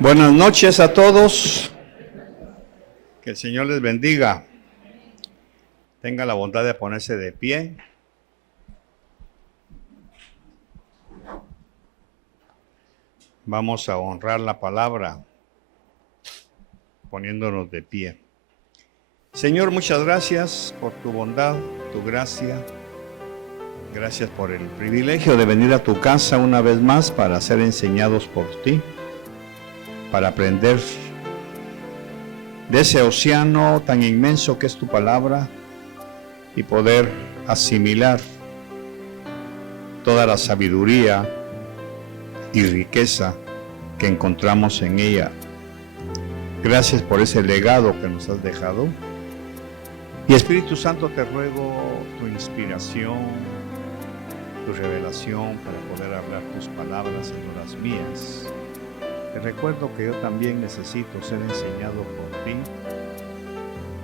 Buenas noches a todos. Que el Señor les bendiga. Tenga la bondad de ponerse de pie. Vamos a honrar la palabra poniéndonos de pie. Señor, muchas gracias por tu bondad, tu gracia. Gracias por el privilegio de venir a tu casa una vez más para ser enseñados por ti, para aprender de ese océano tan inmenso que es tu palabra y poder asimilar toda la sabiduría y riqueza que encontramos en ella. Gracias por ese legado que nos has dejado. Y Espíritu Santo, te ruego tu inspiración, tu revelación para poder hablar tus palabras y no las mías. Te recuerdo que yo también necesito ser enseñado por ti,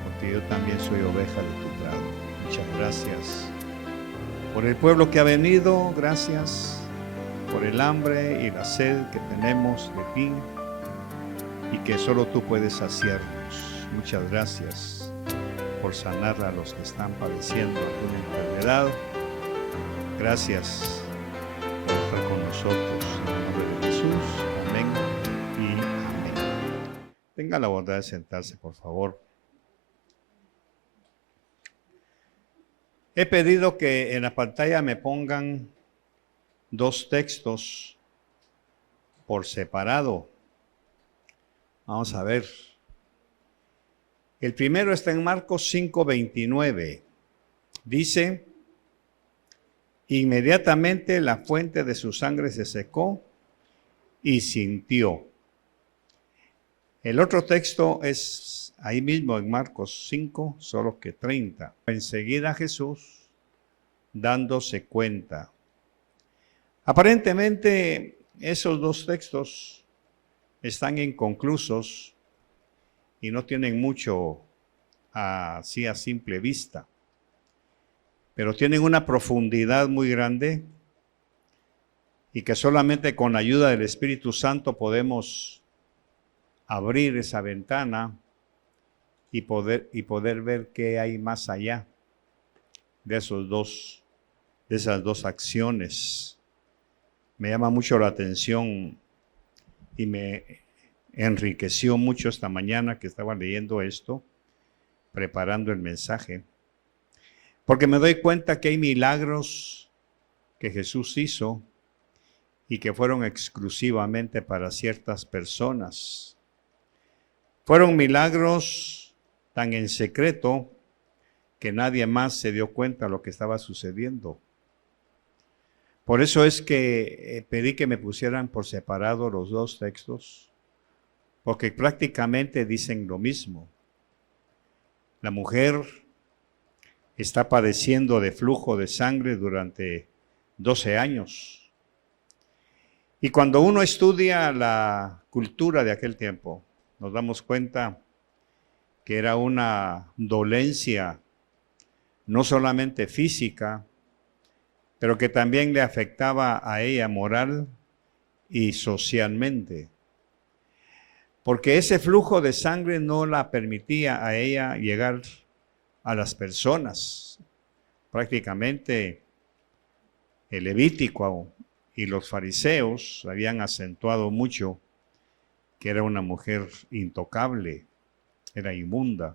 porque yo también soy oveja de tu prado. Muchas gracias por el pueblo que ha venido, gracias por el hambre y la sed que tenemos de ti y que solo tú puedes saciarnos. Muchas gracias por sanar a los que están padeciendo alguna enfermedad. Gracias por estar con nosotros. En el nombre de Jesús. Amén y amén. Tenga la bondad de sentarse, por favor. He pedido que en la pantalla me pongan dos textos por separado. Vamos a ver. El primero está en Marcos 5:29. Dice: inmediatamente la fuente de su sangre se secó y sintió. El otro texto es ahí mismo en Marcos 5, solo que 30. Enseguida Jesús, dándose cuenta. Aparentemente esos dos textos están inconclusos y no tienen mucho así a simple vista, pero tienen una profundidad muy grande y que solamente con la ayuda del Espíritu Santo podemos abrir esa ventana y poder ver qué hay más allá de esas dos acciones. Me llama mucho la atención y me enriqueció mucho esta mañana que estaba leyendo esto, preparando el mensaje, porque me doy cuenta que hay milagros que Jesús hizo y que fueron exclusivamente para ciertas personas. Fueron milagros tan en secreto que nadie más se dio cuenta de lo que estaba sucediendo. Por eso es que pedí que me pusieran por separado los dos textos, porque prácticamente dicen lo mismo. La mujer está padeciendo de flujo de sangre durante 12 años. Y cuando uno estudia la cultura de aquel tiempo, nos damos cuenta que era una dolencia no solamente física, pero que también le afectaba a ella moral y socialmente. Porque ese flujo de sangre no la permitía a ella llegar a las personas. Prácticamente el Levítico y los fariseos habían acentuado mucho que era una mujer intocable, era inmunda.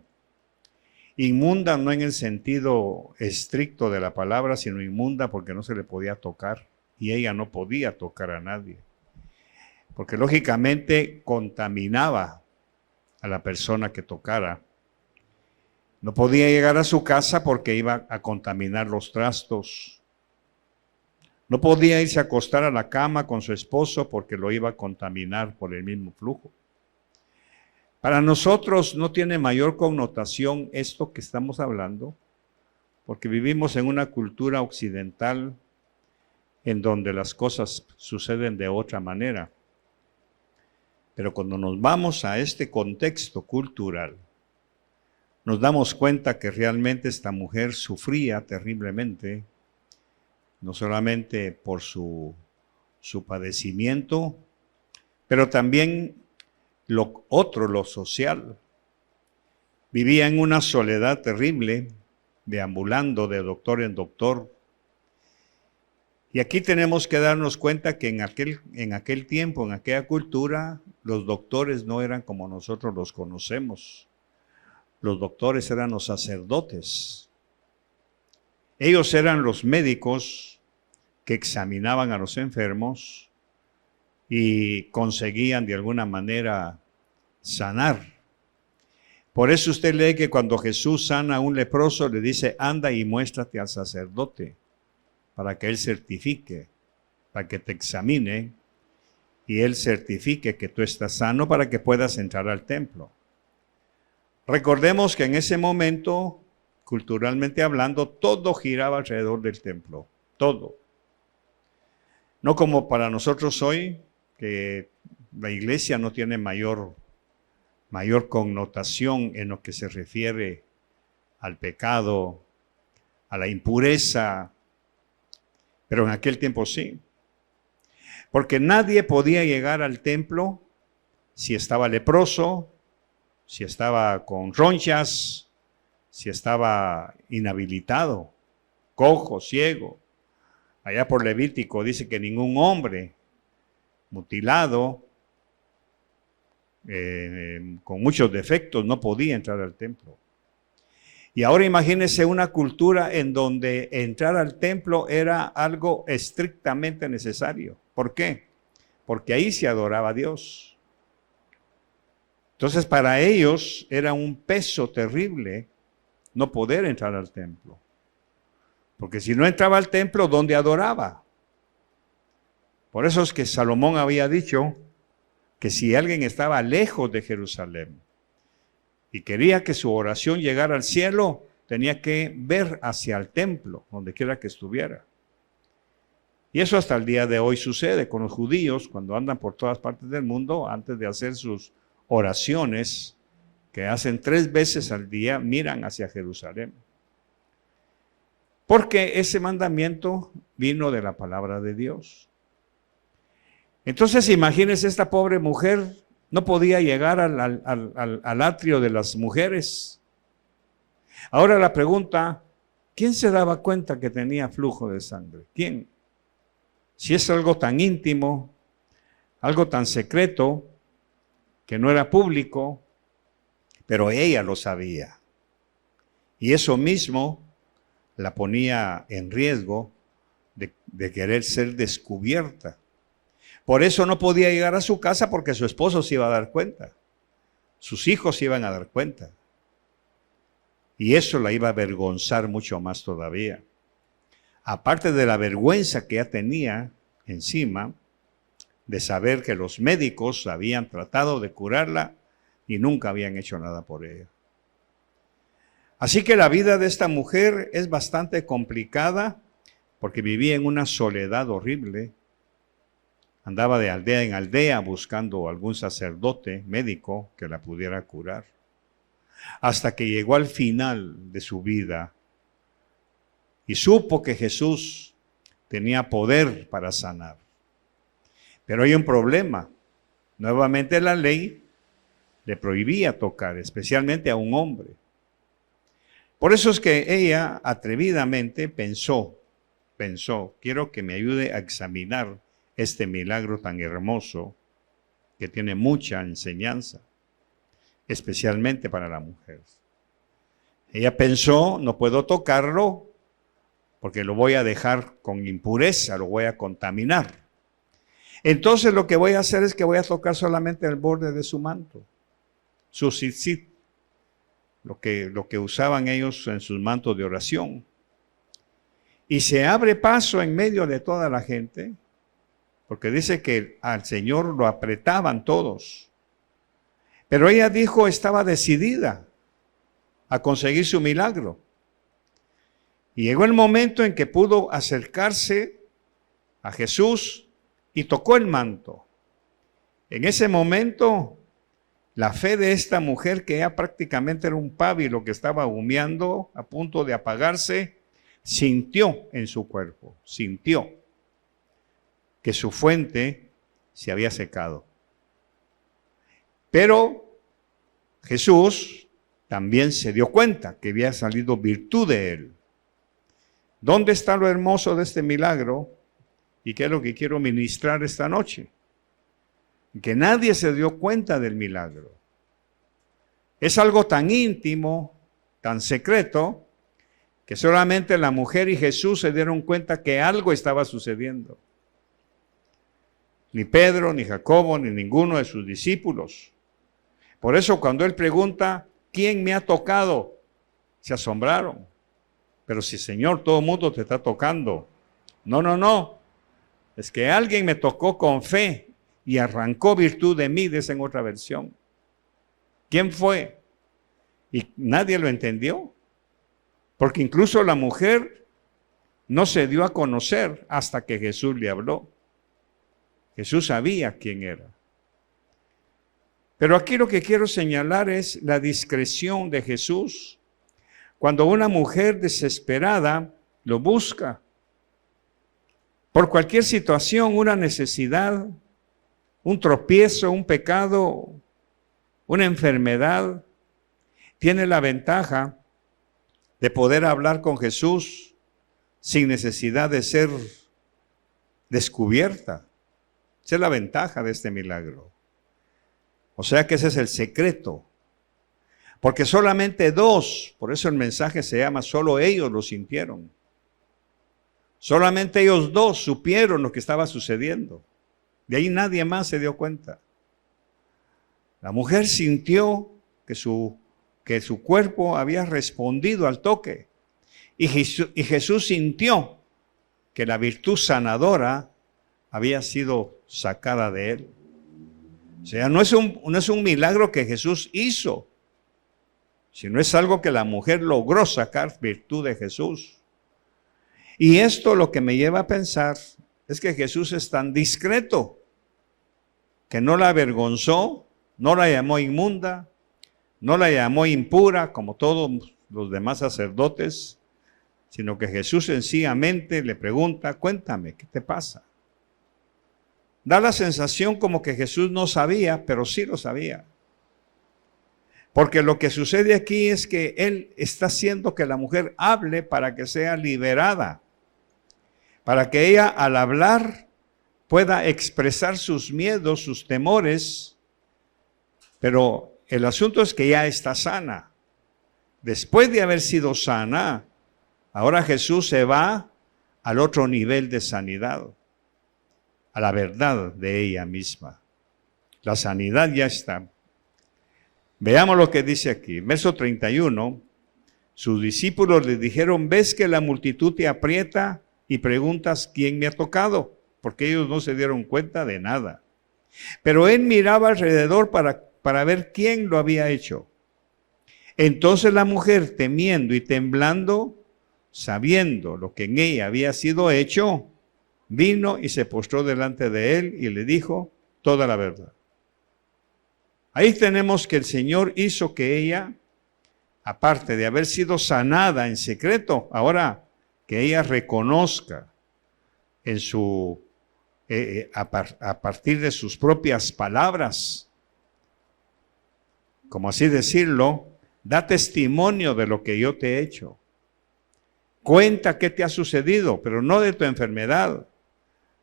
Inmunda no en el sentido estricto de la palabra, sino inmunda porque no se le podía tocar y ella no podía tocar a nadie. Porque lógicamente contaminaba a la persona que tocara. No podía llegar a su casa porque iba a contaminar los trastos. No podía irse a acostar a la cama con su esposo porque lo iba a contaminar por el mismo flujo. Para nosotros no tiene mayor connotación esto que estamos hablando, porque vivimos en una cultura occidental en donde las cosas suceden de otra manera. Pero cuando nos vamos a este contexto cultural, nos damos cuenta que realmente esta mujer sufría terriblemente, no solamente por su padecimiento, pero también lo social. Vivía en una soledad terrible, deambulando de doctor en doctor. Y aquí tenemos que darnos cuenta que en aquel tiempo, en aquella cultura, los doctores no eran como nosotros los conocemos. Los doctores eran los sacerdotes. Ellos eran los médicos que examinaban a los enfermos y conseguían de alguna manera sanar. Por eso usted lee que cuando Jesús sana a un leproso, le dice, anda y muéstrate al sacerdote, para que él certifique, para que te examine, y él certifique que tú estás sano para que puedas entrar al templo. Recordemos que en ese momento, culturalmente hablando, todo giraba alrededor del templo, todo. No como para nosotros hoy, que la iglesia no tiene mayor connotación en lo que se refiere al pecado, a la impureza, pero en aquel tiempo sí. Porque nadie podía llegar al templo si estaba leproso, si estaba con ronchas, si estaba inhabilitado, cojo, ciego. Allá por Levítico dice que ningún hombre mutilado, con muchos defectos, no podía entrar al templo. Y ahora imagínense una cultura en donde entrar al templo era algo estrictamente necesario. ¿Por qué? Porque ahí se adoraba a Dios. Entonces para ellos era un peso terrible no poder entrar al templo. Porque si no entraba al templo, ¿dónde adoraba? Por eso es que Salomón había dicho que si alguien estaba lejos de Jerusalén y quería que su oración llegara al cielo, tenía que ver hacia el templo, donde quiera que estuviera. Y eso hasta el día de hoy sucede con los judíos cuando andan por todas partes del mundo, antes de hacer sus oraciones, que hacen 3 veces al día, miran hacia Jerusalén. Porque ese mandamiento vino de la palabra de Dios. Entonces imagínense, esta pobre mujer no podía llegar al atrio de las mujeres. Ahora la pregunta, ¿quién se daba cuenta que tenía flujo de sangre? ¿Quién? Si es algo tan íntimo, algo tan secreto, que no era público, pero ella lo sabía. Y eso mismo la ponía en riesgo de querer ser descubierta. Por eso no podía llegar a su casa, porque su esposo se iba a dar cuenta. Sus hijos se iban a dar cuenta. Y eso la iba a avergonzar mucho más todavía. Aparte de la vergüenza que ya tenía encima, de saber que los médicos habían tratado de curarla y nunca habían hecho nada por ella. Así que la vida de esta mujer es bastante complicada, porque vivía en una soledad horrible. Andaba de aldea en aldea buscando algún sacerdote médico que la pudiera curar. Hasta que llegó al final de su vida y supo que Jesús tenía poder para sanar. Pero hay un problema. Nuevamente la ley le prohibía tocar, especialmente a un hombre. Por eso es que ella atrevidamente pensó, quiero que me ayude a examinar este milagro tan hermoso que tiene mucha enseñanza, especialmente para la mujer. Ella pensó, no puedo tocarlo porque lo voy a dejar con impureza, lo voy a contaminar. Entonces lo que voy a hacer es que voy a tocar solamente el borde de su manto, su tzitzit, lo que usaban ellos en sus mantos de oración. Y se abre paso en medio de toda la gente, porque dice que al Señor lo apretaban todos. Pero ella dijo, estaba decidida a conseguir su milagro. Y llegó el momento en que pudo acercarse a Jesús y tocó el manto. En ese momento, la fe de esta mujer, que ya prácticamente era un pábilo que estaba humeando, a punto de apagarse, sintió en su cuerpo, sintió que su fuente se había secado. Pero Jesús también se dio cuenta que había salido virtud de él. ¿Dónde está lo hermoso de este milagro? ¿Y qué es lo que quiero ministrar esta noche? Que nadie se dio cuenta del milagro. Es algo tan íntimo, tan secreto, que solamente la mujer y Jesús se dieron cuenta que algo estaba sucediendo. Ni Pedro, ni Jacobo, ni ninguno de sus discípulos. Por eso cuando él pregunta, ¿quién me ha tocado? Se asombraron. Pero si, Señor, todo el mundo te está tocando. No. Es que alguien me tocó con fe y arrancó virtud de mí, dice en otra versión. ¿Quién fue? Y nadie lo entendió. Porque incluso la mujer no se dio a conocer hasta que Jesús le habló. Jesús sabía quién era. Pero aquí lo que quiero señalar es la discreción de Jesús. Cuando una mujer desesperada lo busca, por cualquier situación, una necesidad, un tropiezo, un pecado, una enfermedad, tiene la ventaja de poder hablar con Jesús sin necesidad de ser descubierta. Esa es la ventaja de este milagro. O sea que ese es el secreto. Porque solamente dos, por eso el mensaje se llama, solo ellos lo sintieron. Solamente ellos dos supieron lo que estaba sucediendo. De ahí nadie más se dio cuenta. La mujer sintió que su cuerpo había respondido al toque. Y Jesús sintió que la virtud sanadora había sido sacada de él. O sea, no es un milagro que Jesús hizo, sino es algo que la mujer logró sacar virtud de Jesús. Y esto lo que me lleva a pensar es que Jesús es tan discreto que no la avergonzó, no la llamó inmunda, no la llamó impura como todos los demás sacerdotes, sino que Jesús sencillamente le pregunta, cuéntame, ¿qué te pasa? Da la sensación como que Jesús no sabía, pero sí lo sabía. Porque lo que sucede aquí es que Él está haciendo que la mujer hable para que sea liberada, para que ella al hablar pueda expresar sus miedos, sus temores, pero el asunto es que ya está sana. Después de haber sido sana, ahora Jesús se va al otro nivel de sanidad, a la verdad de ella misma. La sanidad ya está. Veamos lo que dice aquí, verso 31. Sus discípulos le dijeron, ¿ves que la multitud te aprieta y preguntas quién me ha tocado? Porque ellos no se dieron cuenta de nada. Pero él miraba alrededor para ver quién lo había hecho. Entonces la mujer, temiendo y temblando, sabiendo lo que en ella había sido hecho, vino y se postró delante de él y le dijo toda la verdad. Ahí tenemos que el Señor hizo que ella, aparte de haber sido sanada en secreto, ahora que ella reconozca en a partir de sus propias palabras, como así decirlo, da testimonio de lo que yo te he hecho. Cuenta qué te ha sucedido, pero no de tu enfermedad,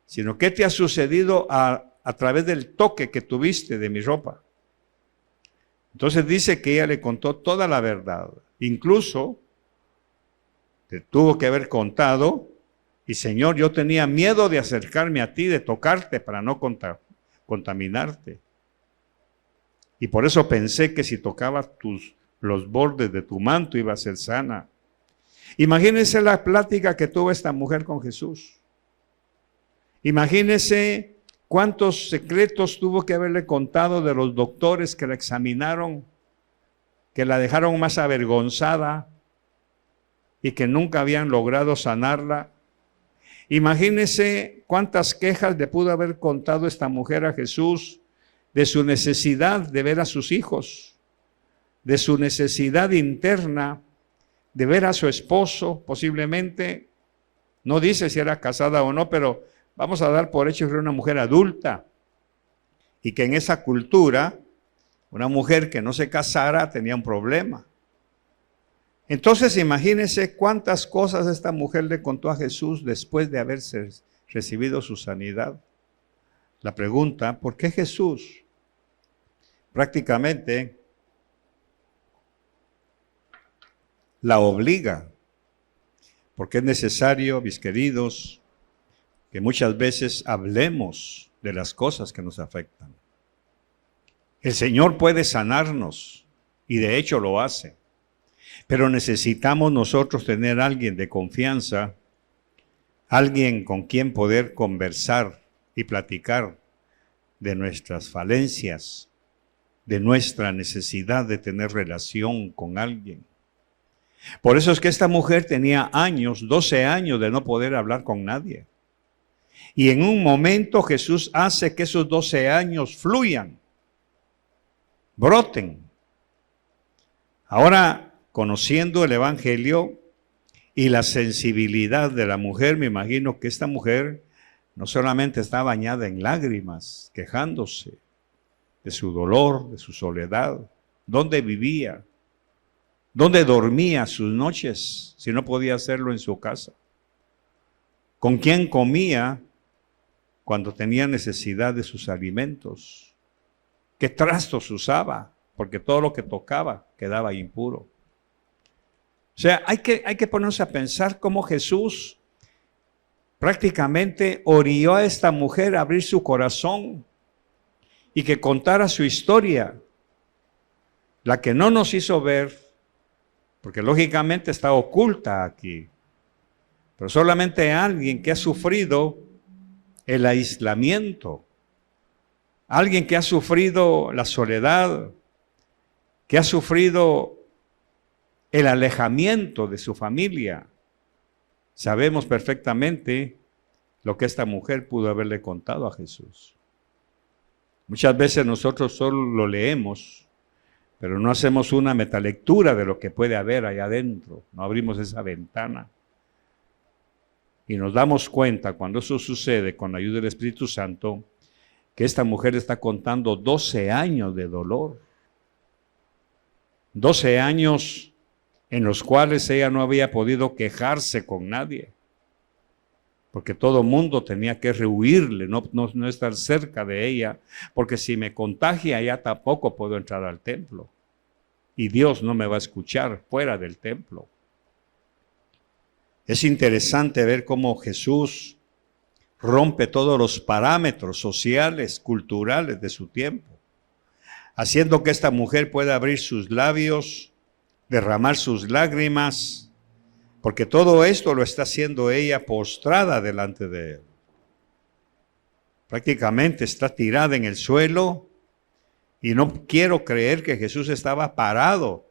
sino qué te ha sucedido a través del toque que tuviste de mi ropa. Entonces dice que ella le contó toda la verdad. Incluso te tuvo que haber contado, y Señor, yo tenía miedo de acercarme a ti, de tocarte para no contaminarte. Y por eso pensé que si tocaba los bordes de tu manto iba a ser sana. Imagínense la plática que tuvo esta mujer con Jesús. Imagínense cuántos secretos tuvo que haberle contado de los doctores que la examinaron, que la dejaron más avergonzada y que nunca habían logrado sanarla. Imagínense cuántas quejas le pudo haber contado esta mujer a Jesús de su necesidad de ver a sus hijos, de su necesidad interna de ver a su esposo, posiblemente, no dice si era casada o no, pero vamos a dar por hecho que era una mujer adulta y que en esa cultura Una mujer que no se casara tenía un problema. Entonces imagínense cuántas cosas esta mujer le contó a Jesús después de haberse recibido su sanidad. La pregunta, ¿por qué Jesús prácticamente la obliga? Porque es necesario, mis queridos, que muchas veces hablemos de las cosas que nos afectan. El Señor puede sanarnos y de hecho lo hace, pero necesitamos nosotros tener a alguien de confianza, alguien con quien poder conversar y platicar de nuestras falencias, de nuestra necesidad de tener relación con alguien. Por eso es que esta mujer tenía años, 12 años de no poder hablar con nadie. Y en un momento Jesús hace que esos 12 años fluyan, broten. Ahora, conociendo el Evangelio y la sensibilidad de la mujer, me imagino que esta mujer no solamente está bañada en lágrimas, quejándose de su dolor, de su soledad, dónde vivía, dónde dormía sus noches, si no podía hacerlo en su casa, con quién comía cuando tenía necesidad de sus alimentos, qué trastos usaba, porque todo lo que tocaba quedaba impuro. O sea, hay que ponerse a pensar cómo Jesús prácticamente orilló a esta mujer a abrir su corazón y que contara su historia, la que no nos hizo ver, porque lógicamente está oculta aquí, pero solamente alguien que ha sufrido el aislamiento, alguien que ha sufrido la soledad, que ha sufrido el alejamiento de su familia. Sabemos perfectamente lo que esta mujer pudo haberle contado a Jesús. Muchas veces nosotros solo lo leemos, pero no hacemos una metalectura de lo que puede haber allá adentro. No abrimos esa ventana. Y nos damos cuenta, cuando eso sucede con la ayuda del Espíritu Santo, que esta mujer está contando 12 años de dolor. 12 años en los cuales ella no había podido quejarse con nadie, porque todo el mundo tenía que rehuirle, no estar cerca de ella, porque si me contagia ya tampoco puedo entrar al templo, y Dios no me va a escuchar fuera del templo. Es interesante ver cómo Jesús rompe todos los parámetros sociales, culturales de su tiempo, haciendo que esta mujer pueda abrir sus labios, derramar sus lágrimas, porque todo esto lo está haciendo ella postrada delante de él. Prácticamente está tirada en el suelo y no quiero creer que Jesús estaba parado.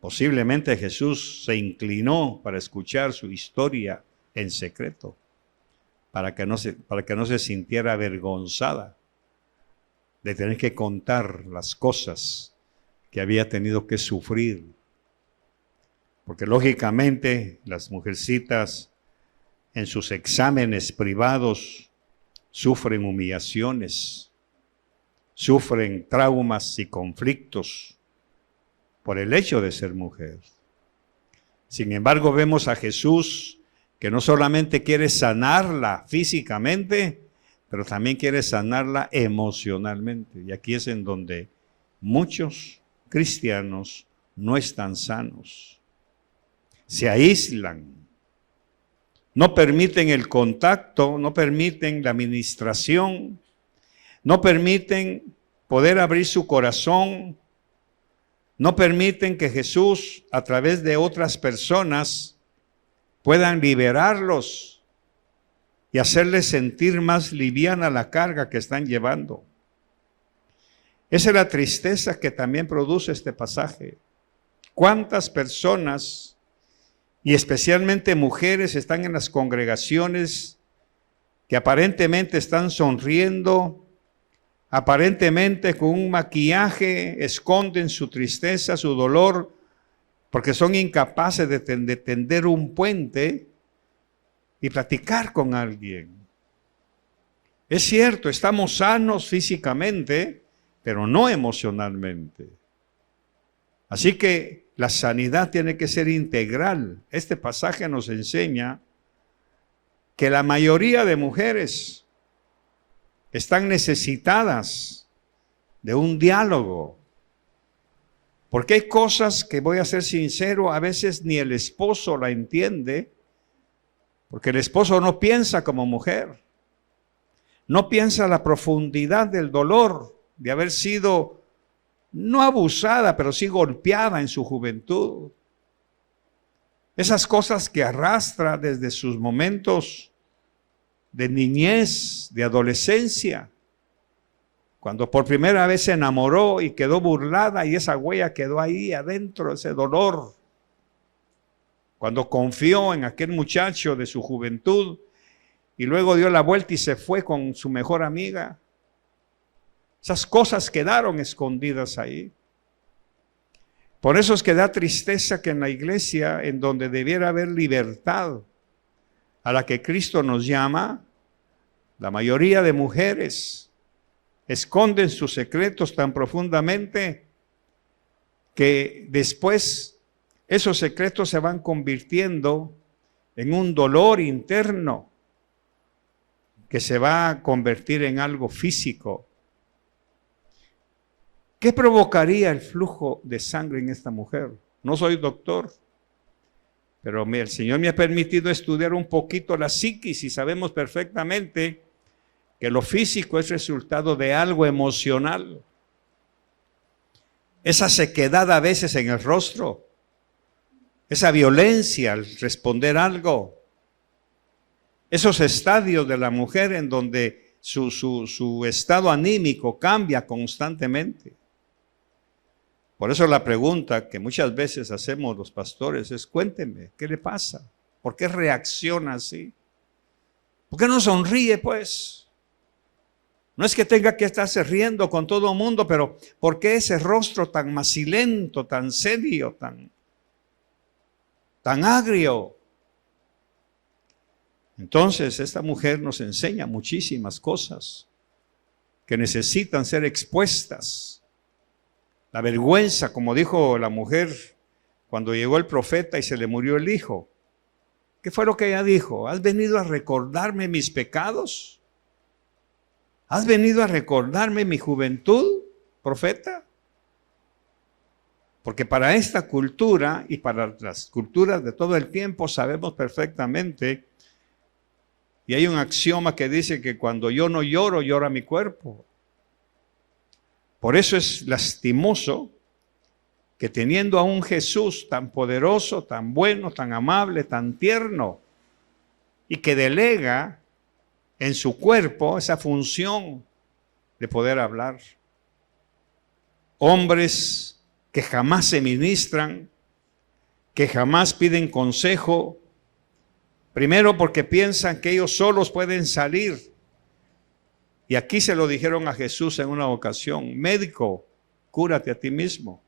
Posiblemente Jesús se inclinó para escuchar su historia en secreto, para que no se sintiera avergonzada de tener que contar las cosas que había tenido que sufrir. Porque lógicamente las mujercitas en sus exámenes privados sufren humillaciones, sufren traumas y conflictos por el hecho de ser mujer. Sin embargo, vemos a Jesús que no solamente quiere sanarla físicamente, pero también quiere sanarla emocionalmente. Y aquí es en donde muchos cristianos no están sanos. Se aíslan, no permiten el contacto, no permiten la ministración, no permiten poder abrir su corazón, no permiten que Jesús, a través de otras personas, puedan liberarlos y hacerles sentir más liviana la carga que están llevando. Esa es la tristeza que también produce este pasaje. ¿Cuántas personas, y especialmente mujeres, están en las congregaciones que aparentemente están sonriendo, aparentemente con un maquillaje, esconden su tristeza, su dolor, porque son incapaces de tender un puente y platicar con alguien? Es cierto, estamos sanos físicamente, pero no emocionalmente. Así que la sanidad tiene que ser integral. Este pasaje nos enseña que la mayoría de mujeres están necesitadas de un diálogo. Porque hay cosas que, voy a ser sincero, a veces ni el esposo la entiende, porque el esposo no piensa como mujer. No piensa la profundidad del dolor de haber sido, no abusada, pero sí golpeada en su juventud. Esas cosas que arrastra desde sus momentos de niñez, de adolescencia, cuando por primera vez se enamoró y quedó burlada y esa huella quedó ahí adentro, ese dolor. Cuando confió en aquel muchacho de su juventud y luego dio la vuelta y se fue con su mejor amiga. Esas cosas quedaron escondidas ahí. Por eso es que da tristeza que en la iglesia, en donde debiera haber libertad, a la que Cristo nos llama, la mayoría de mujeres esconden sus secretos tan profundamente que después esos secretos se van convirtiendo en un dolor interno que se va a convertir en algo físico. ¿Qué provocaría el flujo de sangre en esta mujer? No soy doctor, pero el Señor me ha permitido estudiar un poquito la psiquis y sabemos perfectamente que lo físico es resultado de algo emocional. Esa sequedad a veces en el rostro, esa violencia al responder algo, esos estadios de la mujer en donde su estado anímico cambia constantemente. Por eso la pregunta que muchas veces hacemos los pastores es: cuénteme, ¿qué le pasa? ¿Por qué reacciona así? ¿Por qué no sonríe pues? No es que tenga que estarse riendo con todo el mundo, pero ¿por qué ese rostro tan macilento, tan serio, tan agrio? Entonces esta mujer nos enseña muchísimas cosas que necesitan ser expuestas. La vergüenza, como dijo la mujer cuando llegó el profeta y se le murió el hijo. ¿Qué fue lo que ella dijo? ¿Has venido a recordarme mis pecados? ¿Has venido a recordarme mi juventud, profeta? Porque para esta cultura y para las culturas de todo el tiempo sabemos perfectamente, y hay un axioma que dice que cuando yo no lloro, llora mi cuerpo. Por eso es lastimoso que teniendo a un Jesús tan poderoso, tan bueno, tan amable, tan tierno, y que delega en su cuerpo esa función de poder hablar. Hombres que jamás se ministran, que jamás piden consejo, primero porque piensan que ellos solos pueden salir. Y aquí se lo dijeron a Jesús en una ocasión: médico, cúrate a ti mismo.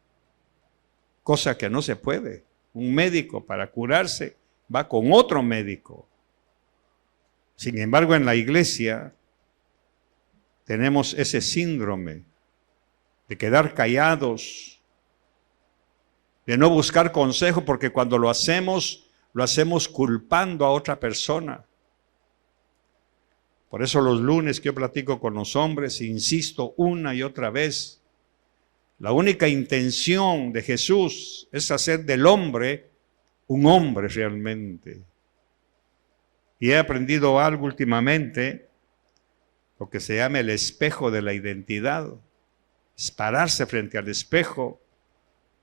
Cosa que no se puede. Un médico para curarse va con otro médico. Sin embargo, en la iglesia tenemos ese síndrome de quedar callados, de no buscar consejo, porque cuando lo hacemos culpando a otra persona. Por eso los lunes que yo platico con los hombres, insisto una y otra vez, la única intención de Jesús es hacer del hombre un hombre realmente. Y he aprendido algo últimamente, lo que se llama el espejo de la identidad. Es pararse frente al espejo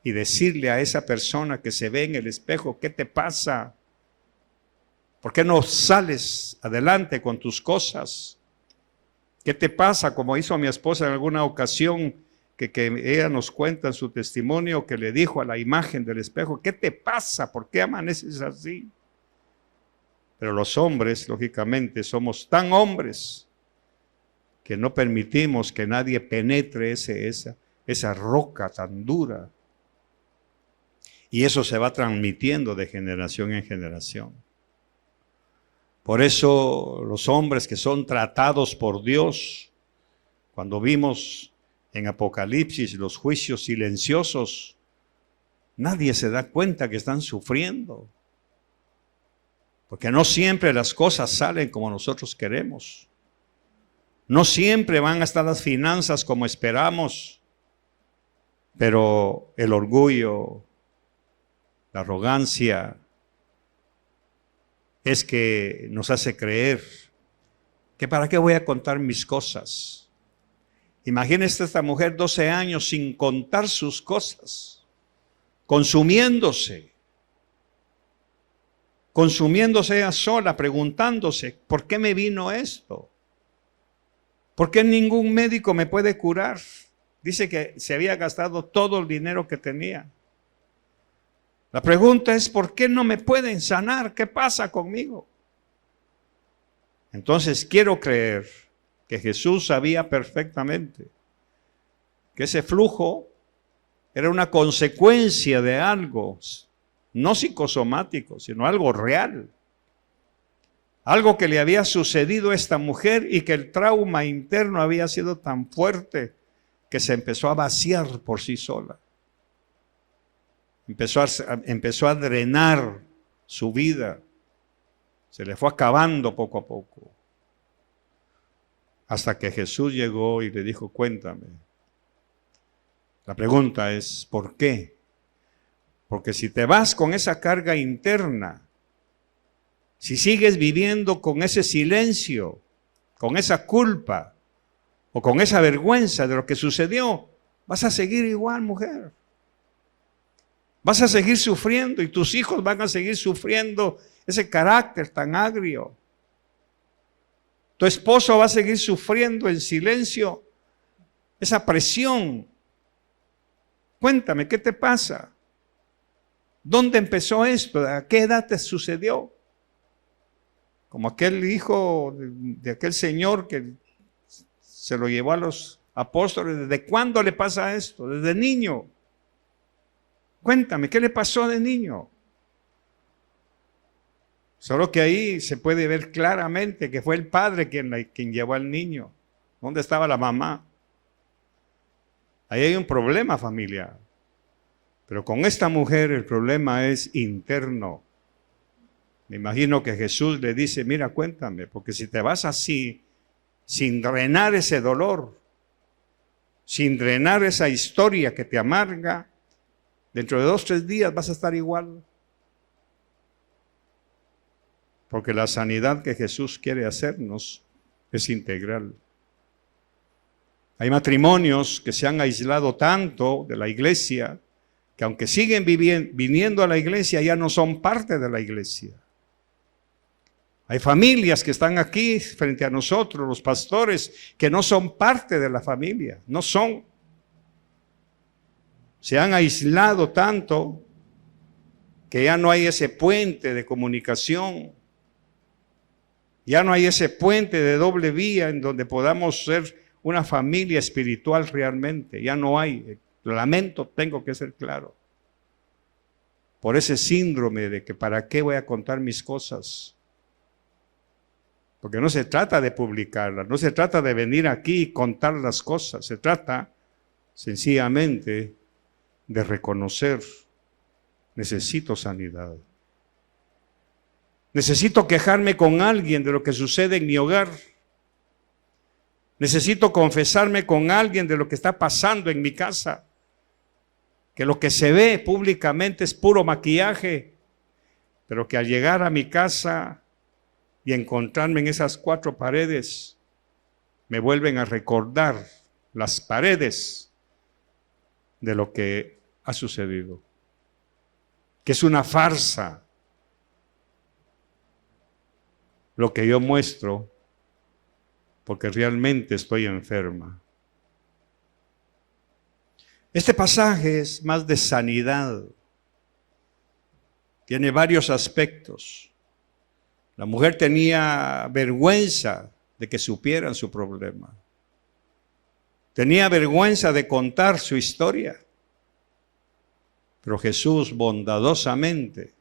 y decirle a esa persona que se ve en el espejo: ¿qué te pasa? ¿Por qué no sales adelante con tus cosas? ¿Qué te pasa? Como hizo mi esposa en alguna ocasión, que ella nos cuenta en su testimonio, que le dijo a la imagen del espejo: ¿qué te pasa? ¿Por qué amaneces así? Pero los hombres, lógicamente, somos tan hombres que no permitimos que nadie penetre esa roca tan dura. Y eso se va transmitiendo de generación en generación. Por eso los hombres que son tratados por Dios, cuando vimos en Apocalipsis, los juicios silenciosos, nadie se da cuenta que están sufriendo. Porque no siempre las cosas salen como nosotros queremos. No siempre van a estar las finanzas como esperamos. Pero el orgullo, la arrogancia, es que nos hace creer que para qué voy a contar mis cosas. Imagínese esta mujer 12 años sin contar sus cosas, consumiéndose ella sola, preguntándose, ¿por qué me vino esto? ¿Por qué ningún médico me puede curar? Dice que se había gastado todo el dinero que tenía. La pregunta es, ¿por qué no me pueden sanar? ¿Qué pasa conmigo? Entonces quiero creer que Jesús sabía perfectamente que ese flujo era una consecuencia de algo, no psicosomático, sino algo real. Algo que le había sucedido a esta mujer y que el trauma interno había sido tan fuerte que se empezó a vaciar por sí sola. Empezó a drenar su vida. Se le fue acabando poco a poco. Hasta que Jesús llegó y le dijo, cuéntame. La pregunta es, ¿por qué? Porque si te vas con esa carga interna, si sigues viviendo con ese silencio, con esa culpa o con esa vergüenza de lo que sucedió, vas a seguir igual, mujer. Vas a seguir sufriendo y tus hijos van a seguir sufriendo ese carácter tan agrio. Tu esposo va a seguir sufriendo en silencio esa presión. Cuéntame, ¿qué te pasa? ¿Dónde empezó esto? ¿A qué edad te sucedió? Como aquel hijo de aquel señor que se lo llevó a los apóstoles. ¿Desde cuándo le pasa esto? Desde niño. Cuéntame, ¿qué le pasó de niño? Solo que ahí se puede ver claramente que fue el padre quien llevó al niño. ¿Dónde estaba la mamá? Ahí hay un problema familiar. Pero con esta mujer el problema es interno. Me imagino que Jesús le dice, mira, cuéntame, porque si te vas así, sin drenar ese dolor, sin drenar esa historia que te amarga, dentro de 2 o 3 días vas a estar igual. Porque la sanidad que Jesús quiere hacernos es integral. Hay matrimonios que se han aislado tanto de la iglesia, que aunque siguen viniendo a la iglesia, ya no son parte de la iglesia. Hay familias que están aquí frente a nosotros, los pastores, que no son parte de la familia, no son. Se han aislado tanto que ya no hay ese puente de comunicación, ya no hay ese puente de doble vía en donde podamos ser una familia espiritual realmente, ya no hay. Lamento, tengo que ser claro. Por ese síndrome de que para qué voy a contar mis cosas. Porque no se trata de publicarlas, no se trata de venir aquí y contar las cosas, se trata sencillamente de reconocer, necesito sanidad. Necesito quejarme con alguien de lo que sucede en mi hogar. Necesito confesarme con alguien de lo que está pasando en mi casa. Que lo que se ve públicamente es puro maquillaje, pero que al llegar a mi casa y encontrarme en esas 4 paredes, me vuelven a recordar las paredes de lo que ha sucedido. Que es una farsa lo que yo muestro, porque realmente estoy enferma. Este pasaje es más de sanidad. Tiene varios aspectos. La mujer tenía vergüenza de que supieran su problema. Tenía vergüenza de contar su historia. Pero Jesús bondadosamente,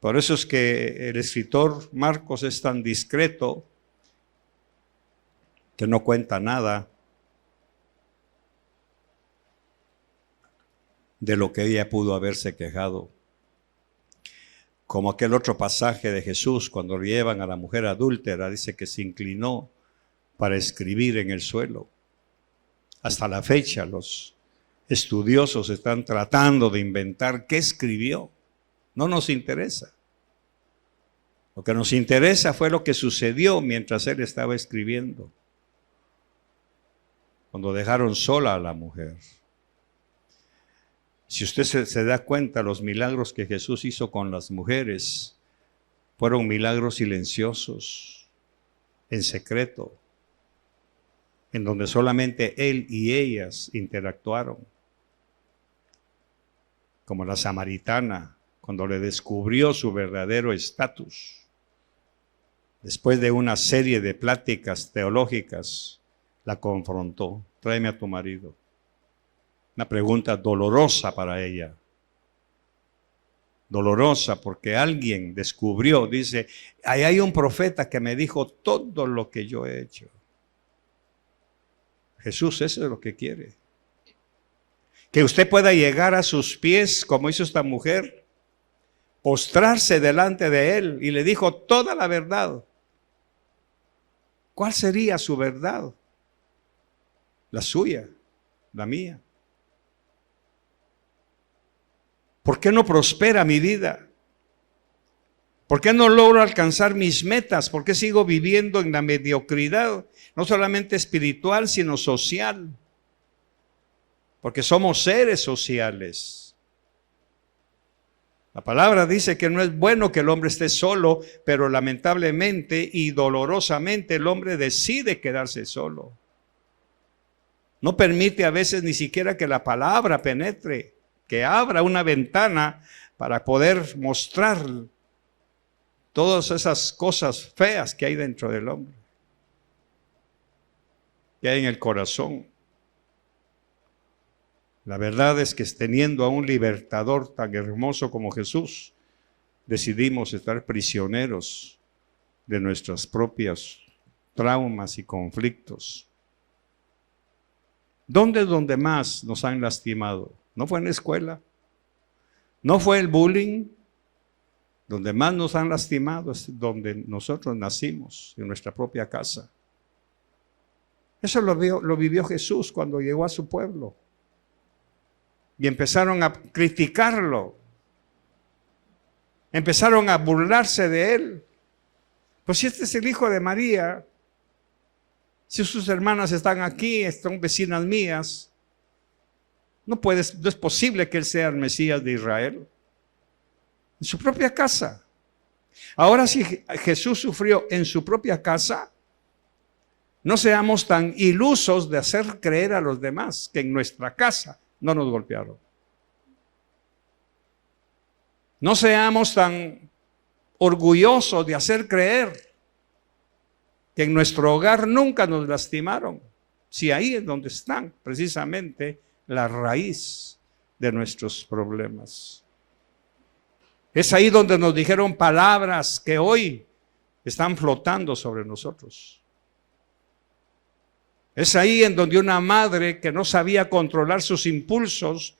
por eso es que el escritor Marcos es tan discreto que no cuenta nada. de lo que ella pudo haberse quejado. Como aquel otro pasaje de Jesús, cuando llevan a la mujer adúltera, dice que se inclinó para escribir en el suelo. Hasta la fecha los estudiosos están tratando de inventar qué escribió. No nos interesa. Lo que nos interesa fue lo que sucedió mientras él estaba escribiendo, cuando dejaron sola a la mujer. Si usted se da cuenta, los milagros que Jesús hizo con las mujeres fueron milagros silenciosos, en secreto, en donde solamente él y ellas interactuaron. Como la samaritana, cuando le descubrió su verdadero estatus. Después de una serie de pláticas teológicas, la confrontó. Tráeme a tu marido. Una pregunta dolorosa para ella. Dolorosa porque alguien descubrió, dice, ahí hay un profeta que me dijo todo lo que yo he hecho. Jesús, eso es lo que quiere. Que usted pueda llegar a sus pies, como hizo esta mujer, postrarse delante de él y le dijo toda la verdad. ¿Cuál sería su verdad? La suya, la mía. ¿Por qué no prospera mi vida? ¿Por qué no logro alcanzar mis metas? ¿Por qué sigo viviendo en la mediocridad? No solamente espiritual, sino social. Porque somos seres sociales. La palabra dice que no es bueno que el hombre esté solo, pero lamentablemente y dolorosamente el hombre decide quedarse solo. No permite a veces ni siquiera que la palabra penetre, que abra una ventana para poder mostrar todas esas cosas feas que hay dentro del hombre, que hay en el corazón. La verdad es que teniendo a un libertador tan hermoso como Jesús, decidimos estar prisioneros de nuestras propias traumas y conflictos. ¿Dónde es donde más nos han lastimado? ¿No fue en la escuela? ¿No fue el bullying? Donde más nos han lastimado es donde nosotros nacimos, en nuestra propia casa. Eso lo vivió Jesús cuando llegó a su pueblo. Y empezaron a criticarlo. Empezaron a burlarse de él. Pues si este es el hijo de María, si sus hermanas están aquí, son vecinas mías, no es posible que él sea el Mesías de Israel. En su propia casa. Ahora, si Jesús sufrió en su propia casa, no seamos tan ilusos de hacer creer a los demás que en nuestra casa no nos golpearon. No seamos tan orgullosos de hacer creer que en nuestro hogar nunca nos lastimaron, si ahí es donde están precisamente la raíz de nuestros problemas. Es ahí donde nos dijeron palabras que hoy están flotando sobre nosotros. Es ahí en donde una madre que no sabía controlar sus impulsos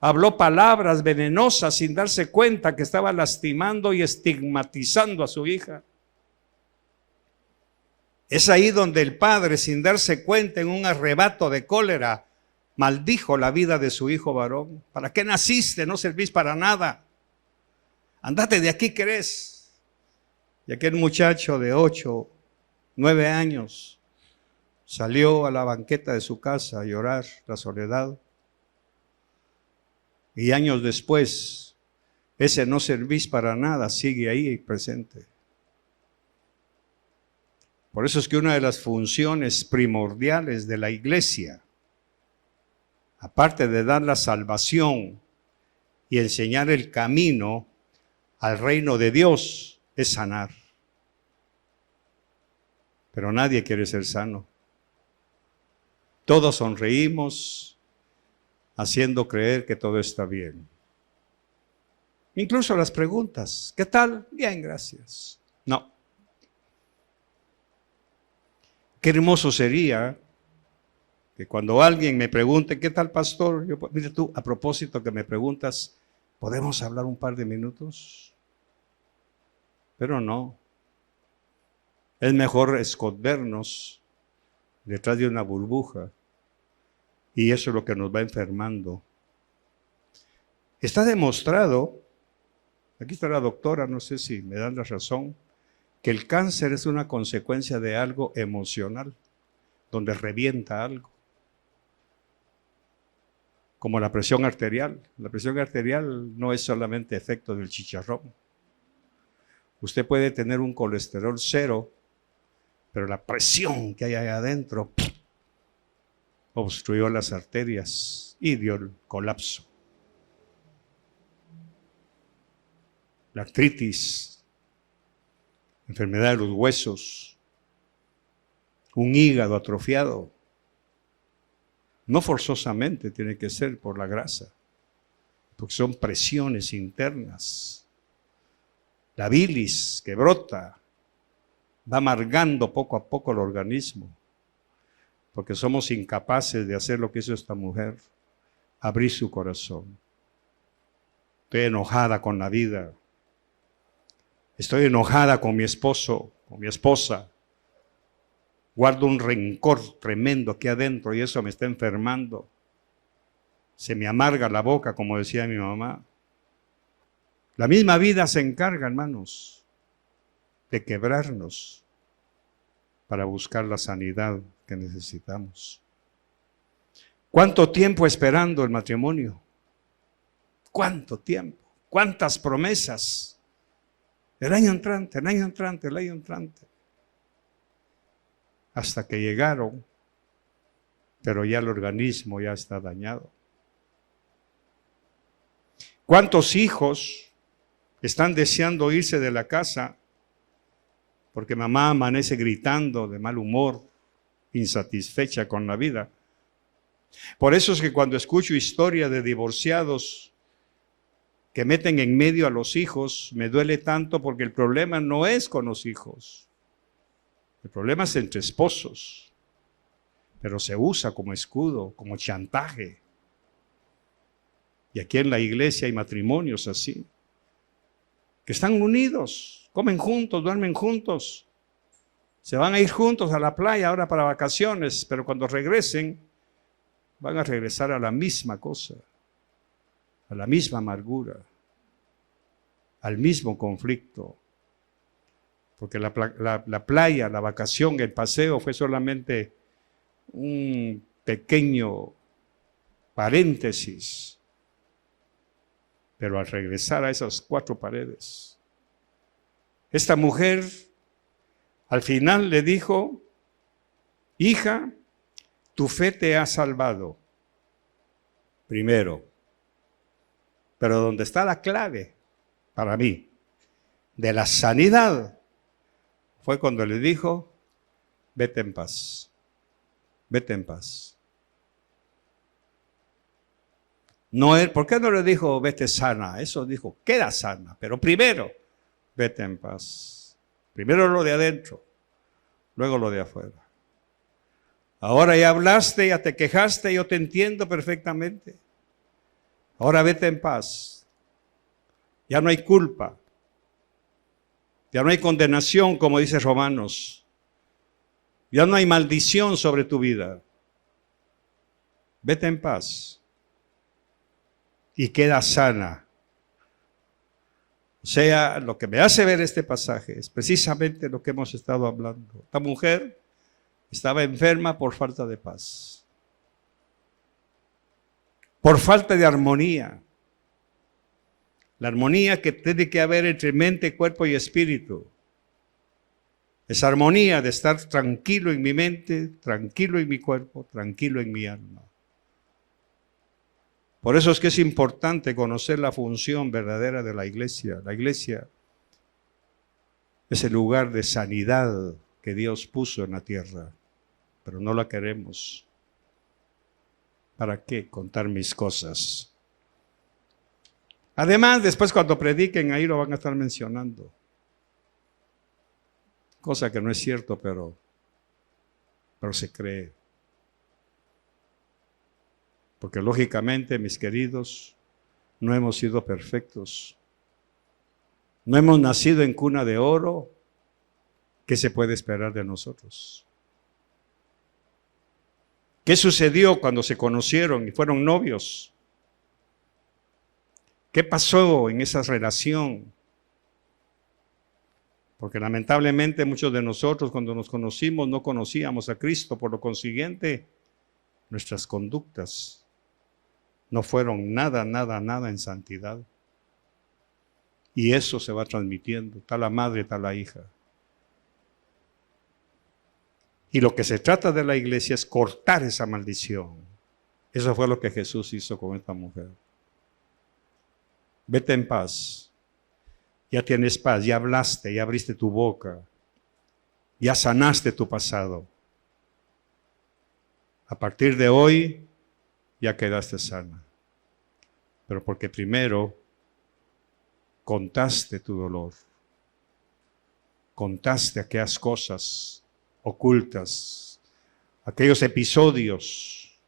habló palabras venenosas sin darse cuenta que estaba lastimando y estigmatizando a su hija. Es ahí donde el padre, sin darse cuenta, en un arrebato de cólera, maldijo la vida de su hijo varón. ¿Para qué naciste? No servís para nada. Andate de aquí, ¿querés? Y aquel muchacho de 8, 9 años salió a la banqueta de su casa a llorar la soledad. Y años después, ese no servís para nada sigue ahí presente. Por eso es que una de las funciones primordiales de la iglesia, aparte de dar la salvación y enseñar el camino al reino de Dios, es sanar. Pero nadie quiere ser sano. Todos sonreímos, haciendo creer que todo está bien. Incluso las preguntas, ¿qué tal? Bien, gracias. No. Qué hermoso sería Que cuando alguien me pregunte, ¿qué tal, pastor? Yo, mire tú, a propósito que me preguntas, ¿podemos hablar un par de minutos? Pero no. Es mejor escondernos detrás de una burbuja. Y eso es lo que nos va enfermando. Está demostrado, aquí está la doctora, no sé si me dan la razón, que el cáncer es una consecuencia de algo emocional, donde revienta algo. Como la presión arterial. La presión arterial no es solamente efecto del chicharrón. Usted puede tener un colesterol cero, pero la presión que hay ahí adentro obstruyó las arterias y dio el colapso. La artritis, enfermedad de los huesos, un hígado atrofiado. No forzosamente tiene que ser por la grasa, porque son presiones internas. La bilis que brota va amargando poco a poco el organismo, porque somos incapaces de hacer lo que hizo esta mujer, abrir su corazón. Estoy enojada con la vida. Estoy enojada con mi esposo, con mi esposa. Guardo un rencor tremendo aquí adentro y eso me está enfermando. Se me amarga la boca, como decía mi mamá. La misma vida se encarga, hermanos, de quebrarnos para buscar la sanidad que necesitamos. ¿Cuánto tiempo esperando el matrimonio? ¿Cuánto tiempo? ¿Cuántas promesas? El año entrante, el año entrante, el año entrante. Hasta que llegaron, pero ya el organismo ya está dañado. ¿Cuántos hijos están deseando irse de la casa porque mamá amanece gritando de mal humor, insatisfecha con la vida? Por eso es que cuando escucho historias de divorciados que meten en medio a los hijos, me duele tanto porque el problema no es con los hijos. El problema es entre esposos, pero se usa como escudo, como chantaje. Y aquí en la iglesia hay matrimonios así, que están unidos, comen juntos, duermen juntos, se van a ir juntos a la playa ahora para vacaciones, pero cuando regresen, van a regresar a la misma cosa, a la misma amargura, al mismo conflicto. Porque la playa, la vacación, el paseo fue solamente un pequeño paréntesis. Pero al regresar a esas 4 paredes, esta mujer al final le dijo: hija, tu fe te ha salvado. Primero. Pero donde está la clave, para mí, de la sanidad, fue cuando le dijo: vete en paz, vete en paz. No, ¿por qué no le dijo vete sana? Eso dijo, queda sana, pero primero, vete en paz. Primero lo de adentro, luego lo de afuera. Ahora ya hablaste, ya te quejaste, yo te entiendo perfectamente. Ahora vete en paz. Ya no hay culpa. Ya no hay condenación, como dice Romanos. Ya no hay maldición sobre tu vida. Vete en paz. Y queda sana. O sea, lo que me hace ver este pasaje es precisamente lo que hemos estado hablando. Esta mujer estaba enferma por falta de paz, por falta de armonía. La armonía que tiene que haber entre mente, cuerpo y espíritu. Esa armonía de estar tranquilo en mi mente, tranquilo en mi cuerpo, tranquilo en mi alma. Por eso es que es importante conocer la función verdadera de la iglesia. La iglesia es el lugar de sanidad que Dios puso en la tierra, pero no la queremos. ¿Para qué contar mis cosas? Además, después cuando prediquen, ahí lo van a estar mencionando. Cosa que no es cierto, pero se cree. Porque lógicamente, mis queridos, no hemos sido perfectos. No hemos nacido en cuna de oro. ¿Qué se puede esperar de nosotros? ¿Qué sucedió cuando se conocieron y fueron novios? ¿Qué pasó en esa relación? Porque lamentablemente muchos de nosotros cuando nos conocimos no conocíamos a Cristo. Por lo consiguiente, nuestras conductas no fueron nada en santidad. Y eso se va transmitiendo, tal la madre, tal la hija. Y lo que se trata de la iglesia es cortar esa maldición. Eso fue lo que Jesús hizo con esta mujer. Vete en paz. Ya tienes paz, ya hablaste, ya abriste tu boca. Ya sanaste tu pasado. A partir de hoy, ya quedaste sana. Pero porque primero contaste tu dolor. Contaste aquellas cosas ocultas, aquellos episodios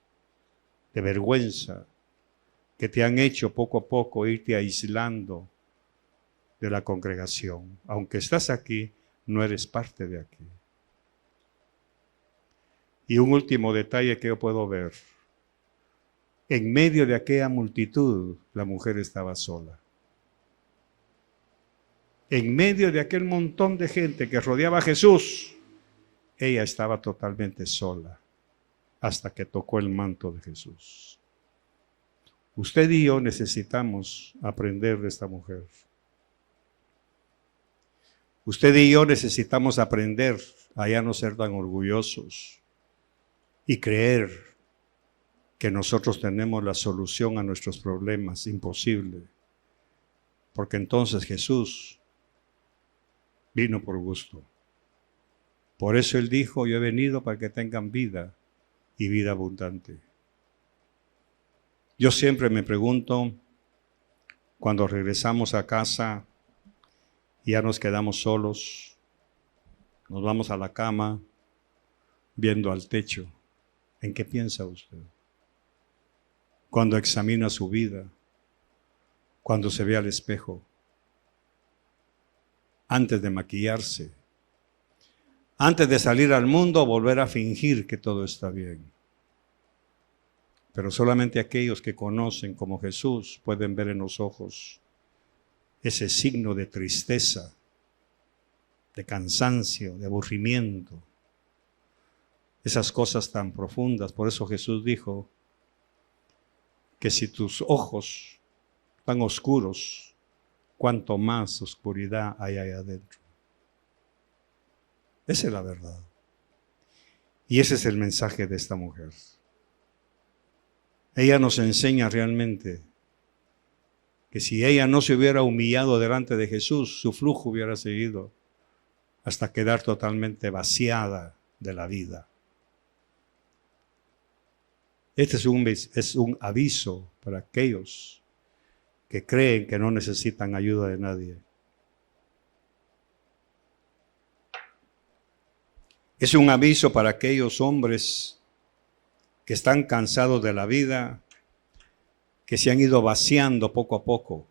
de vergüenza que te han hecho poco a poco irte aislando de la congregación. Aunque estás aquí, no eres parte de aquí. Y un último detalle que yo puedo ver. En medio de aquella multitud, la mujer estaba sola. En medio de aquel montón de gente que rodeaba a Jesús, ella estaba totalmente sola hasta que tocó el manto de Jesús. Usted y yo necesitamos aprender de esta mujer. Usted y yo necesitamos aprender a ya no ser tan orgullosos y creer que nosotros tenemos la solución a nuestros problemas. Imposible. Porque entonces Jesús vino por gusto. Por eso Él dijo, yo he venido para que tengan vida y vida abundante. Yo siempre me pregunto, cuando regresamos a casa y ya nos quedamos solos, nos vamos a la cama viendo al techo, ¿en qué piensa usted? Cuando examina su vida, cuando se ve al espejo, antes de maquillarse, antes de salir al mundo, volver a fingir que todo está bien. Pero solamente aquellos que conocen como Jesús pueden ver en los ojos ese signo de tristeza, de cansancio, de aburrimiento, esas cosas tan profundas. Por eso Jesús dijo que si tus ojos están oscuros, cuanto más oscuridad hay ahí adentro. Esa es la verdad. Y ese es el mensaje de esta mujer. Ella nos enseña realmente que si ella no se hubiera humillado delante de Jesús, su flujo hubiera seguido hasta quedar totalmente vaciada de la vida. Este es un aviso para aquellos que creen que no necesitan ayuda de nadie. Es un aviso para aquellos hombres que están cansados de la vida, que se han ido vaciando poco a poco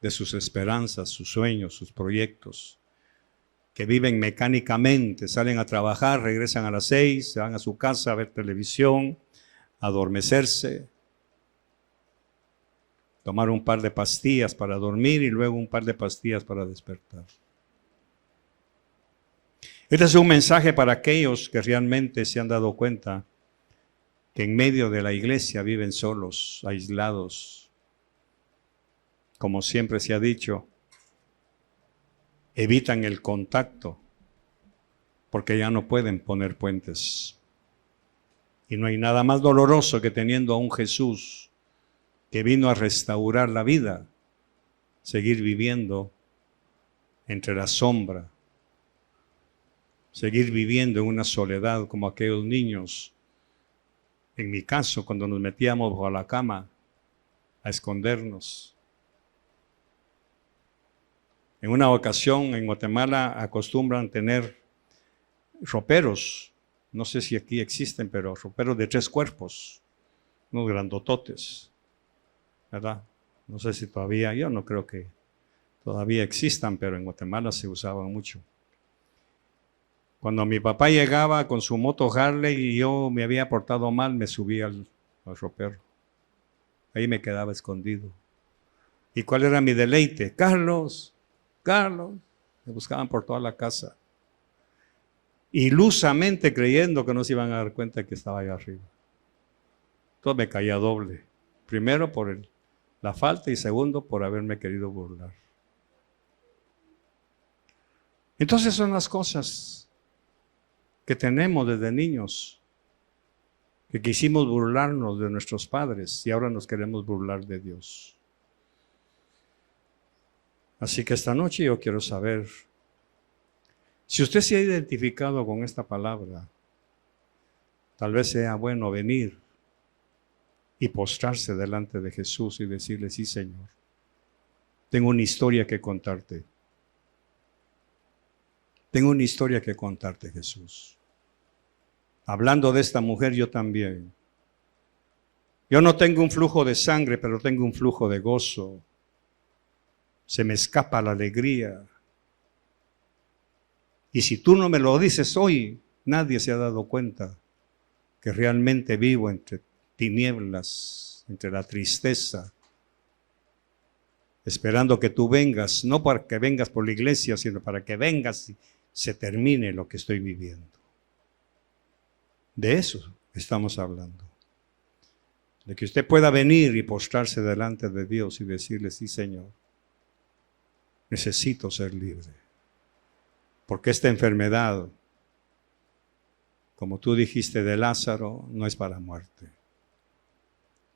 de sus esperanzas, sus sueños, sus proyectos, que viven mecánicamente, salen a trabajar, regresan a las 6, se van a su casa a ver televisión, a adormecerse, tomar un par de pastillas para dormir y luego un par de pastillas para despertar. Este es un mensaje para aquellos que realmente se han dado cuenta que en medio de la iglesia viven solos, aislados. Como siempre se ha dicho, evitan el contacto porque ya no pueden poner puentes. Y no hay nada más doloroso que teniendo a un Jesús que vino a restaurar la vida, seguir viviendo entre la sombra, seguir viviendo en una soledad como aquellos niños. En mi caso, cuando nos metíamos bajo la cama a escondernos. En una ocasión en Guatemala acostumbran tener roperos, no sé si aquí existen, pero roperos de 3 cuerpos. unos grandototes, ¿verdad? No sé si todavía, yo no creo que todavía existan, pero en Guatemala se usaban mucho. Cuando mi papá llegaba con su moto Harley y yo me había portado mal, me subía al ropero. Ahí me quedaba escondido. ¿Y cuál era mi deleite? Carlos, Carlos. Me buscaban por toda la casa. Ilusamente creyendo que no se iban a dar cuenta que estaba allá arriba. Entonces me caía doble. Primero por la falta y segundo por haberme querido burlar. Entonces son las cosas que tenemos desde niños, que quisimos burlarnos de nuestros padres y ahora nos queremos burlar de Dios. Así que esta noche yo quiero saber, si usted se ha identificado con esta palabra, tal vez sea bueno venir y postrarse delante de Jesús y decirle: sí, Señor, tengo una historia que contarte. Tengo una historia que contarte, Jesús. Hablando de esta mujer, yo también. Yo no tengo un flujo de sangre, pero tengo un flujo de gozo. Se me escapa la alegría. Y si tú no me lo dices hoy, nadie se ha dado cuenta que realmente vivo entre tinieblas, entre la tristeza, esperando que tú vengas, no para que vengas por la iglesia, sino para que vengas y se termine lo que estoy viviendo. De eso estamos hablando. De que usted pueda venir y postrarse delante de Dios y decirle: sí, Señor, necesito ser libre. Porque esta enfermedad, como tú dijiste de Lázaro, no es para muerte.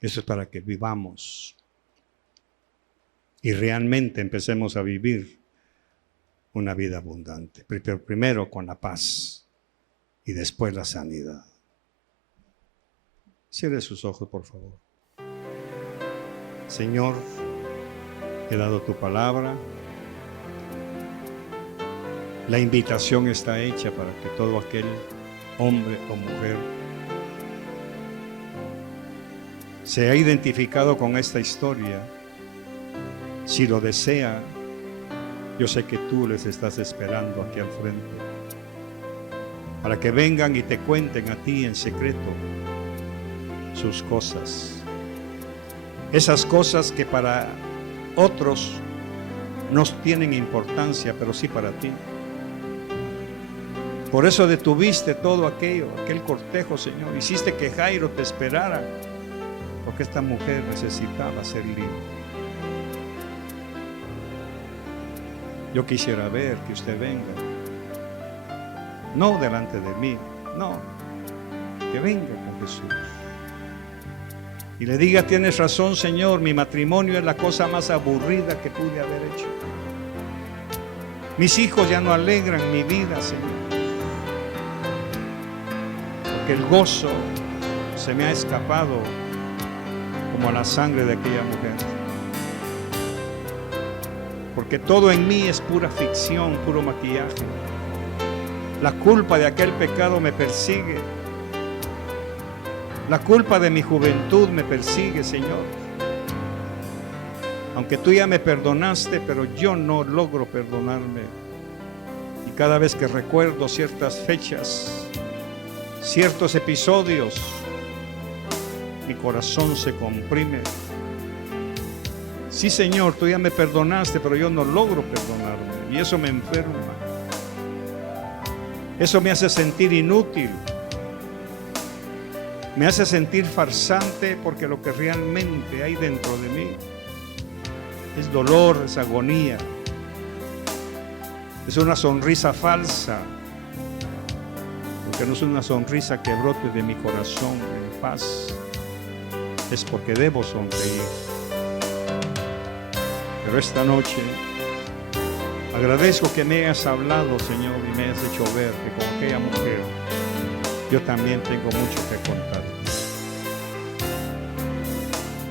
Eso es para que vivamos y realmente empecemos a vivir una vida abundante. Pero primero con la paz y después la sanidad. Cierre sus ojos, por favor. Señor, he dado tu palabra. La invitación está hecha para que todo aquel hombre o mujer se ha identificado con esta historia. Si lo desea, yo sé que tú les estás esperando aquí al frente para que vengan y te cuenten a ti en secreto sus cosas. Esas cosas que para otros no tienen importancia, pero sí para ti. Por eso detuviste todo aquel cortejo, Señor. Hiciste que Jairo te esperara, porque esta mujer necesitaba ser libre. Yo quisiera ver que usted venga, no delante de mí, no, que venga con Jesús y le diga: tienes razón, Señor, mi matrimonio es la cosa más aburrida que pude haber hecho. Mis hijos ya no alegran mi vida, Señor, porque el gozo se me ha escapado como a la sangre de aquella mujer. Porque todo en mí es pura ficción, puro maquillaje. La culpa de aquel pecado me persigue. La culpa de mi juventud me persigue, Señor. Aunque tú ya me perdonaste, pero yo no logro perdonarme. Y cada vez que recuerdo ciertas fechas, ciertos episodios, mi corazón se comprime. Sí, Señor, tú ya me perdonaste, pero yo no logro perdonarme. Y eso me enferma. Eso me hace sentir inútil. Me hace sentir farsante, porque lo que realmente hay dentro de mí es dolor, es agonía. Es una sonrisa falsa. Porque no es una sonrisa que brote de mi corazón en paz. Es porque debo sonreír. Pero esta noche agradezco que me hayas hablado, Señor, y me hayas hecho ver que con aquella mujer yo también tengo mucho que contarte.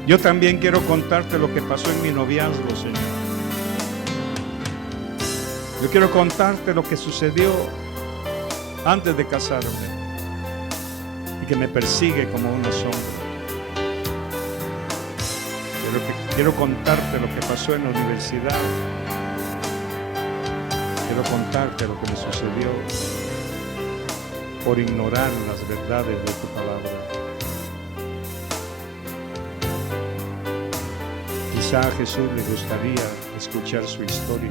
Yo también quiero contarte lo que pasó en mi noviazgo, Señor. Yo quiero contarte lo que sucedió antes de casarme y que me persigue como una sombra. Quiero contarte lo que pasó en la universidad. Quiero contarte lo que me sucedió por ignorar las verdades de tu palabra. Quizá a Jesús le gustaría escuchar su historia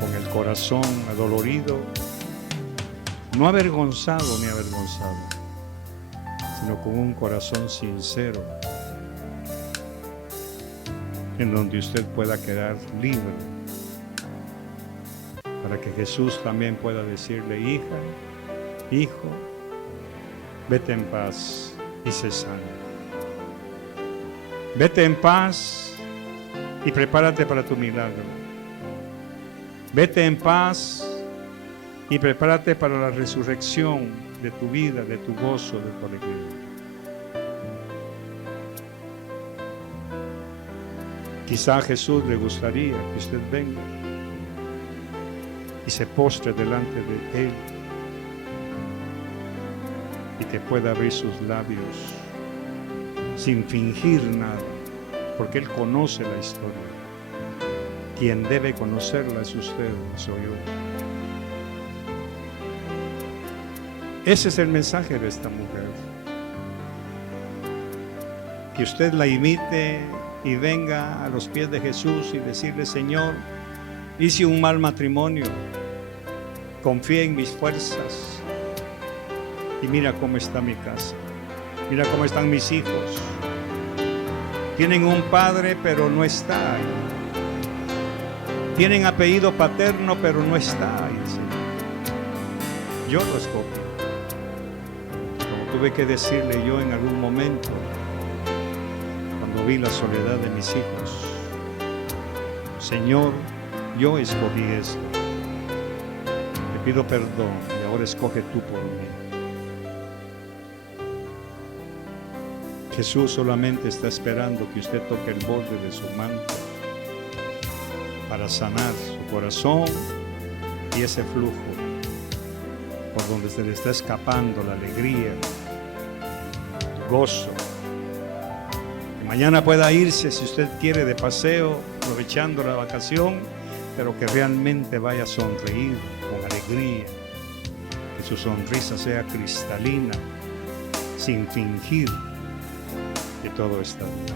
con el corazón adolorido, no avergonzado ni avergonzado, sino con un corazón sincero, en donde usted pueda quedar libre, para que Jesús también pueda decirle: hija, hijo, vete en paz y sé sano. Vete en paz y prepárate para tu milagro. Vete en paz y prepárate para la resurrección de tu vida, de tu gozo, de tu alegría. Quizá a Jesús le gustaría que usted venga y se postre delante de Él y que pueda abrir sus labios sin fingir nada, porque Él conoce la historia. Quien debe conocerla es usted, soy yo. Ese es el mensaje de esta mujer. Que usted la imite y venga a los pies de Jesús y decirle: Señor, hice un mal matrimonio, confié en mis fuerzas y mira cómo está mi casa, mira cómo están mis hijos. Tienen un padre pero no está ahí. Tienen apellido paterno pero no está ahí, Señor. Yo lo escogí. Como tuve que decirle yo en algún momento, cuando vi la soledad de mis hijos: Señor, yo escogí esto. Te pido perdón y ahora escoge tú por mí. Jesús solamente está esperando que usted toque el borde de su manto para sanar su corazón y ese flujo por donde se le está escapando la alegría, el gozo. Que mañana pueda irse, si usted quiere, de paseo, aprovechando la vacación, pero que realmente vaya a sonreír con alegría, que su sonrisa sea cristalina, sin fingir que todo está bien.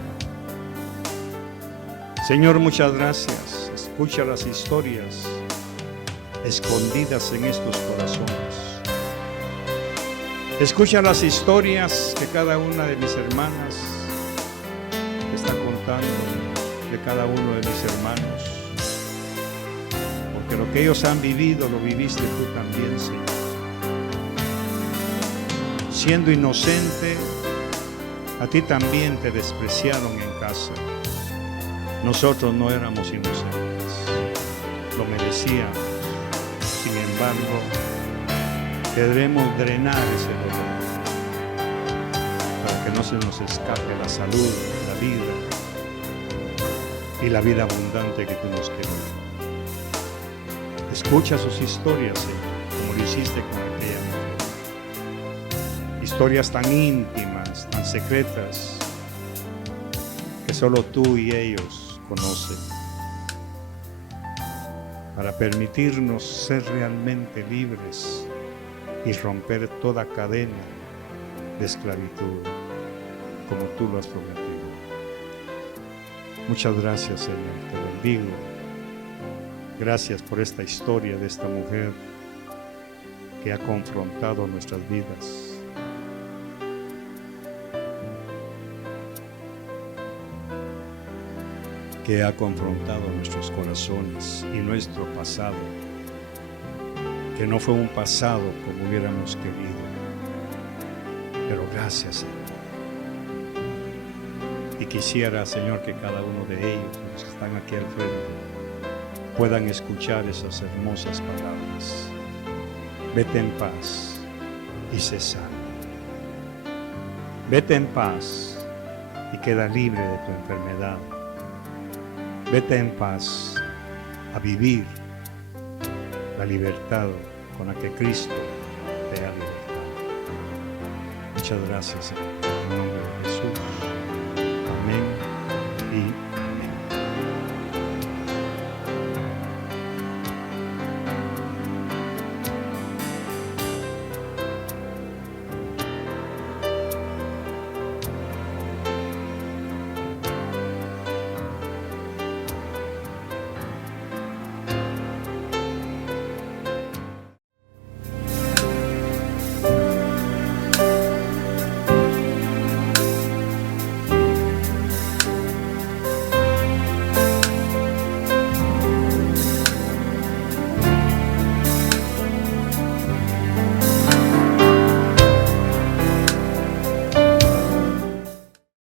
Señor, muchas gracias. Escucha las historias escondidas en estos corazones. Escucha las historias que cada una de mis hermanas está contando, de cada uno de mis hermanos. Porque lo que ellos han vivido, lo viviste tú también, Señor. Siendo inocente, a ti también te despreciaron en casa. Nosotros no éramos inocentes, lo merecíamos. Sin embargo, debemos drenar ese dolor para que no se nos escape la salud, la vida y la vida abundante que tú nos quieres dar. Escucha sus historias, Señor, como lo hiciste con aquella mujer. Historias tan íntimas, tan secretas, que solo tú y ellos conocen, para permitirnos ser realmente libres y romper toda cadena de esclavitud, como tú lo has prometido. Muchas gracias, Señor, te bendigo. Gracias por esta historia de esta mujer que ha confrontado nuestras vidas. Que ha confrontado nuestros corazones y nuestro pasado, que no fue un pasado como hubiéramos querido, pero gracias, Señor. Y quisiera, Señor, que cada uno de ellos, los que están aquí al frente, puedan escuchar esas hermosas palabras. Vete en paz y sé sano. Vete en paz y queda libre de tu enfermedad. Vete en paz a vivir la libertad con la que Cristo te ha libertado. Muchas gracias, Señor.